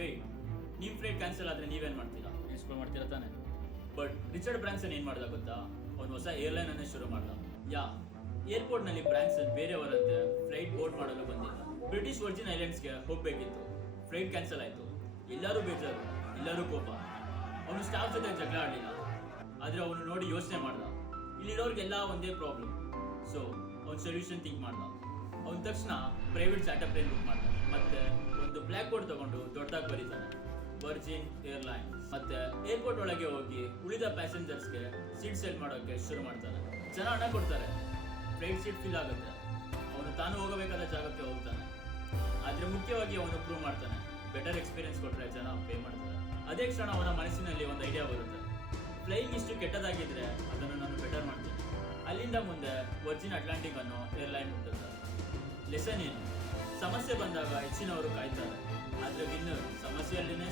Wait, ನಿಮ್ಮ flight cancel ಆದರೆ ನೀವೇನು ಮಾಡ್ತೀರಾ? ಇನ್ಸ್ಟಾಲ್ ಮಾಡ್ತೀರಾ ತಾನೆ? ಬಟ್ ರಿಚರ್ಡ್ ಬ್ರಾನ್ಸನ್ ಏನು ಮಾಡ್ದ ಗೊತ್ತಾ? ಅವನು ಹೊಸ ಏರ್ಲೈನ್ ಅನ್ನೇ ಶುರು ಮಾಡ್ದ. ಏರ್ಪೋರ್ಟ್ನಲ್ಲಿ ಬ್ರಾನ್ಸನ್ ಬೇರೆಯವರಂತೆ ಫ್ಲೈಟ್ ಬೋರ್ಡ್ ಮಾಡಲು ಬಂದಿಲ್ಲ. ಬ್ರಿಟಿಷ್ ವರ್ಜಿನ್ ಐಲ್ಯಾಂಡ್ಸ್ಗೆ ಹೋಗಬೇಕಿತ್ತು. ಫ್ಲೈಟ್ ಕ್ಯಾನ್ಸಲ್ ಆಯಿತು. ಎಲ್ಲರೂ ಬೇಜಾರು, ಎಲ್ಲರೂ ಕೋಪ. ಅವನು ಸ್ಟಾಫ್ ಜೊತೆ ಜಗಳ ಆಡಲಿಲ್ಲ, ಆದರೆ ಅವನು ನೋಡಿ ಯೋಚನೆ ಮಾಡ್ದ. ಇಲ್ಲಿರೋರಿಗೆಲ್ಲ ಒಂದೇ ಪ್ರಾಬ್ಲಮ್. ಸೊ ಅವ್ನು ಸೊಲ್ಯೂಷನ್ ಥಿಂಕ್ ಮಾಡ್ದ. ಅವನ ತಕ್ಷಣ ಪ್ರೈವೇಟ್ ಚಾರ್ಟರ್ ಪ್ಲೇನ್ ಬುಕ್ ಮಾಡ್ದ. ಮತ್ತೆ ಒಂದು ಬ್ಲ್ಯಾಕ್ ಬೋರ್ಡ್ ತಗೊಂಡು ದೊಡ್ಡದಾಗಿ ಬರೀತಾನೆ, ವರ್ಜಿನ್ ಏರ್ಲೈನ್ಸ್. ಮತ್ತೆ ಏರ್ಪೋರ್ಟ್ ಒಳಗೆ ಹೋಗಿ ಉಳಿದ ಪ್ಯಾಸೆಂಜರ್ಸ್ಗೆ ಸೀಟ್ ಸೆಟ್ ಮಾಡೋಕೆ ಶುರು ಮಾಡ್ತಾನೆ. ಜನ ಹಣ ಕೊಡ್ತಾರೆ, ಫ್ಲೈಟ್ ಸೀಟ್ ಫಿಲ್ ಆಗುತ್ತೆ. ಅವನು ತಾನು ಹೋಗಬೇಕಾದ ಜಾಗಕ್ಕೆ ಹೋಗ್ತಾನೆ. ಆದರೆ ಮುಖ್ಯವಾಗಿ ಅವನು ಪ್ರೂವ್ ಮಾಡ್ತಾನೆ, ಬೆಟರ್ ಎಕ್ಸ್ಪೀರಿಯನ್ಸ್ ಕೊಟ್ಟರೆ ಜನ ಪೇ ಮಾಡ್ತಾರೆ. ಅದೇ ಕ್ಷಣ ಅವನ ಮನಸ್ಸಿನಲ್ಲಿ ಒಂದು ಐಡಿಯಾ ಬರುತ್ತೆ. ಫ್ಲೈಯಿಂಗ್ ಇಷ್ಟು ಕೆಟ್ಟದಾಗಿದ್ರೆ ಅದನ್ನು ನಾನು ಬೆಟರ್ ಮಾಡ್ತೀನಿ. ಅಲ್ಲಿಂದ ಮುಂದೆ ವರ್ಜಿನ್ ಅಟ್ಲಾಂಟಿಕ್ ಅನ್ನೋ ಏರ್ಲೈನ್ ಹುಟ್ಟುತ್ತೆ. ಲೆಸನ್ ಏನು? ಸಮಸ್ಯೆ ಬಂದಾಗ ಹೆಚ್ಚಿನವರು ಕಾಯ್ತಾರೆ, ಆದರೆ ವಿನ್ನರ್ ಸಮಸ್ಯೆಯಲ್ಲಿನೇ